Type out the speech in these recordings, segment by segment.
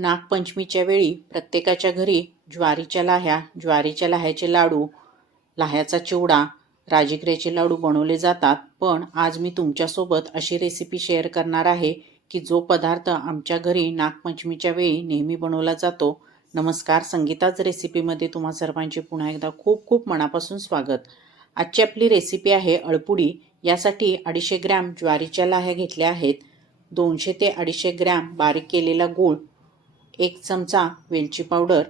नागपंचमीच्या वेळी प्रत्येकाच्या घरी ज्वारीच्या लाह्या ज्वारीच्या लाह्याचे लाडू लाह्याचा चिवडा राजगिऱ्याचे लाडू बनवले जातात. पण आज मी तुमच्यासोबत अशी रेसिपी शेअर करणार आहे की जो पदार्थ आमच्या घरी नागपंचमीच्या वेळी नेहमी बनवला जातो. नमस्कार संगीताच रेसिपीमध्ये तुम्हा सर्वांचे पुन्हा एकदा खूप खूप मनापासून स्वागत. आजची आपली रेसिपी आहे अळपुडी. यासाठी अडीचशे ग्रॅम ज्वारीच्या लाह्या घेतल्या आहेत. दोनशे ते अडीचशे ग्रॅम बारीक केलेला गूळ एक चमचा वेलची पावडर.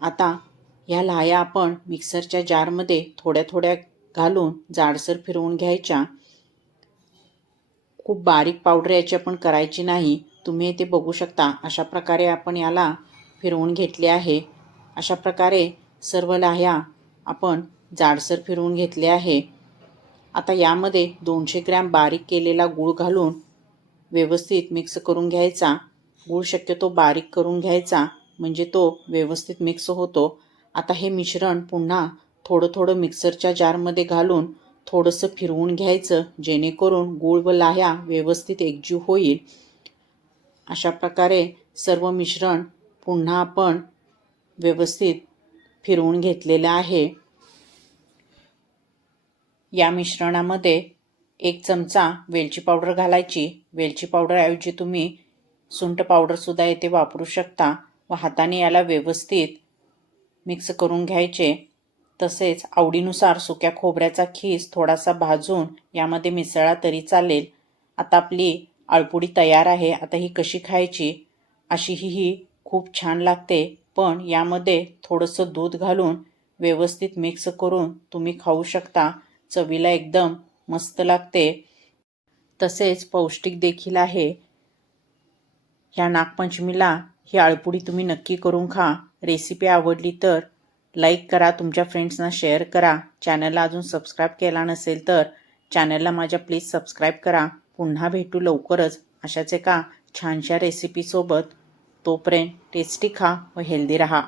आता ह्या लाह्या आपण मिक्सरच्या जारमध्ये थोड्या थोड्या घालून जाडसर फिरवून घ्यायच्या. खूप बारीक पावडर याची आपण करायची नाही. तुम्ही ते बघू शकता. अशा प्रकारे आपण याला फिरवून घेतले आहे. अशा प्रकारे सर्व लाह्या आपण जाडसर फिरवून घेतले आहे. आता यामध्ये दोनशे ग्रॅम बारीक केलेला गूळ घालून व्यवस्थित मिक्स करून घ्यायचा. गूळ शक्यतो बारीक करून घ्यायचा म्हणजे तो व्यवस्थित मिक्स होतो. आता हे मिश्रण पुन्हा थोडं थोडं मिक्सरच्या जारमध्ये घालून थोडंसं फिरवून घ्यायचं जेणेकरून गूळ व लाह्या व्यवस्थित एकजीव होईल. अशा प्रकारे सर्व मिश्रण पुन्हा आपण व्यवस्थित फिरवून घेतलेलं आहे. या मिश्रणामध्ये एक चमचा वेलची पावडर घालायची. वेलची पावडरऐवजी तुम्ही सुंठ पावडरसुद्धा येथे वापरू शकता व हाताने याला व्यवस्थित मिक्स करून घ्यायचे. तसेच आवडीनुसार सुक्या खोबऱ्याचा खीस थोडासा भाजून यामध्ये मिसळा तरी चालेल. आता आपली आळपुडी तयार आहे. आता ही कशी खायची? अशी ही ही खूप छान लागते. पण यामध्ये थोडंसं दूध घालून व्यवस्थित मिक्स करून तुम्ही खाऊ शकता. चवीला एकदम मस्त लागते. तसेच पौष्टिक देखील आहे. ह्या नागपंचमीला ही आळपुडी तुम्ही नक्की करून खा. रेसिपी आवडली तर लाईक करा तुमच्या फ्रेंड्सना शेअर करा. चॅनलला अजून सबस्क्राईब केला नसेल तर चॅनलला माझ्या प्लीज सबस्क्राईब करा. पुन्हा भेटू लवकरच. अशाच एका छानशा रेसिपीसोबत तोपर्यंत टेस्टी खा व हेल्दी रहा.